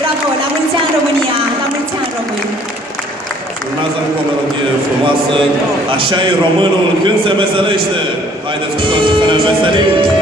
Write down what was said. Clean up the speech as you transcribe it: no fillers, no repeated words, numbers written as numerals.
Bravo, la mulți ani România, la mulți ani români! Urmează încă o melodie frumoasă, Așa e românul când se veselește. Haideți cu toți să ne veselim!